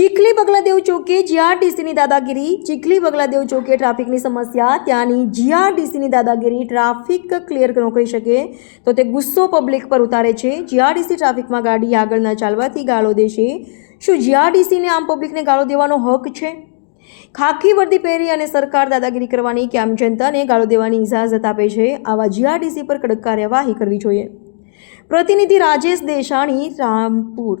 ચીખલી બગલાદેવ ચોકે જીઆરટીસીની દાદાગીરી, ચીખલી બગલાદેવ ચોકે ટ્રાફિકની સમસ્યા, ત્યાંની જીઆરટીસીની દાદાગીરી, ટ્રાફિક ક્લિયર ન કરી શકે, તો તે ગુસ્સો પબ્લિક પર ઉતારે છે. જીઆરટીસી ટ્રાફિકમાં ગાડી આગળ ન ચાલવાથી ગાળો દેશે. શું જીઆરટીસીને આમ પબ્લિકને ગાળો દેવાનો હક છે? ખાખી વર્દી પહેરી અને સરકાર દાદાગીરી કરવાની કે આમ જનતાને ગાળો દેવાની ઇજાજત આપે છે? આવા જીઆરટીસી પર કડક કાર્યવાહી કરવી જોઈએ. પ્રતિનિધિ રાજેશ દેશાણી રામપુર